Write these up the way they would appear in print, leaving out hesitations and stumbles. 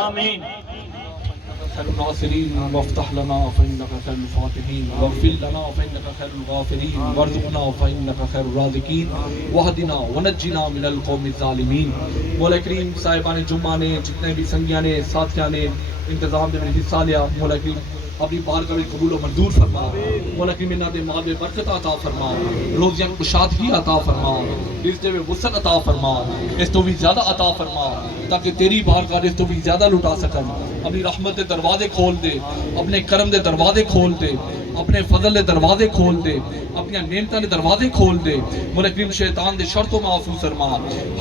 آمین. خير الناصرين وافتح لنا فإنك خير الفاتحين واغفر لنا فإنك خير الغافرين وارزقنا فإنك خير الرازقين واهدنا ونجنا من القوم الظالمين. مولا کریم صاحبان جمعہ نے جتنے بھی سنگیاں نے ساتھیاں نے انتظام میں حصہ لیا، مولا کریم اپنی بارگاہ میں قبول و منظور فرما. مولا کریم انہاں دے مال میں برکت عطا فرما، روزیاں کشادگی عطا فرما، رزق میں وسعت عطا فرما، اس تو بھی زیادہ عطا فرما تاکہ تیری بارگاہ اس تو بھی زیادہ لٹا سکن. اپنی رحمت دے دروازے کھول دے، اپنے کرم دے دروازے کھول دے، اپنے فضل دے دروازے کھول دے، اپنی نعمتاں دے دروازے کھول دے. مولا کریم شیطان دے شر تو محفوظ فرما،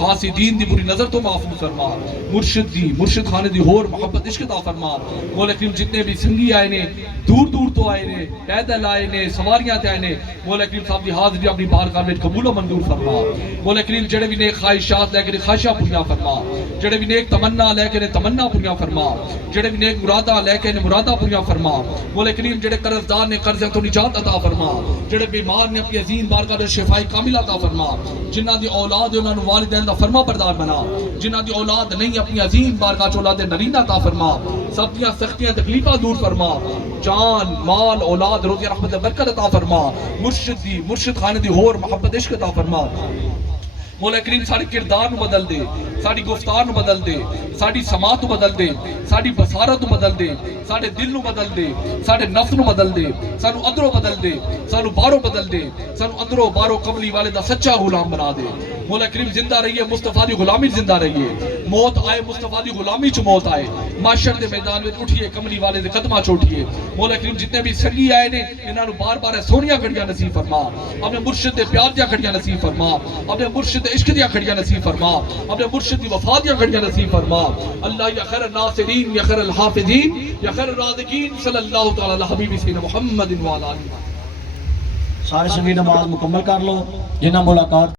حاسدین دی بری نظر تو محفوظ فرما، مرشد خانے دی ہور محبت عشق عطا فرما. مولا کریم جتنے بھی سنگی آئے نے، دور دور تو آئے نے، پیدل آئے نے، سواریاں تے آئے نے، مولا کریم صاحب دی حاضری اپنی بارگاہ میں قبول و منظور فرما. مولا کریم جڑے بھی نیک خواہشات لے کے خواہشاں پوریاں فرما، جڑے بھی نیک تمنا لے کے تمنا پوریاں فرما، جڑے بھی نیک مراداں لے کے مراداں پوریاں فرما. مولا کریم جڑے قرض دار نے قرضوں تو نجات عطا فرما، جڑے بیمار نے اپنی عظیم بارگاہ میں شفائی کامل عطا فرما. جنہاں دی اولاد انہاں نوں والدین دا فرما بردار بنا، جنہاں دی اولاد نہیں اپنی عظیم بارگاہ چ اولاد نرینہ عطا فرما. سب دیاں سختیاں تکلیفاں دور فرما، جان مال اولاد روزی رحمت برکت عطا فرما. مرشد خانے دی ہور محبت عشق عطا فرما. مولا کریم ساڑی کردار نو بدل دے، ساڑی گفتار نو بدل دے، ساڑی سماعت نو بدل دے، ساڑی بصارت نو بدل دے، ساڑے دل نو بدل دے، ساڑے نفس نو بدل دے، سانو اندروں بدل دے، سانو باروں بدل دے، سانو اندروں باروں قبلی والے دا سچا غلام بنا دے. مولا کریم زندہ رہیے، مصطفیٰ دی غلامی زندہ رہیے. موت آئے مصطفیٰ دی غلامی چ موت آئے، معاشر دے میدان میں اٹھیے، کملی والے دے قدمہ چوٹھیے. مولا کریم جتنے بھی سنگی آئے نے انہاں نوں بار بار سونیاں گھڑیاں نصیب فرما، اپنے مرشد دے پیار دیاں گھڑیاں نصیب فرما، اپنے مرشد دے عشق دیاں گھڑیاں نصیب فرما، اپنے مرشد دی وفا دیاں گھڑیاں نصیب فرما. اللہ یا خیر الناصرین یا خیر الحافظین یا خیر الرازقین صلی اللہ تعالی علی حبیب سیدنا محمد و علی آلہ. سارے سنگی نماز مکمل کر لو جنہاں ملاقات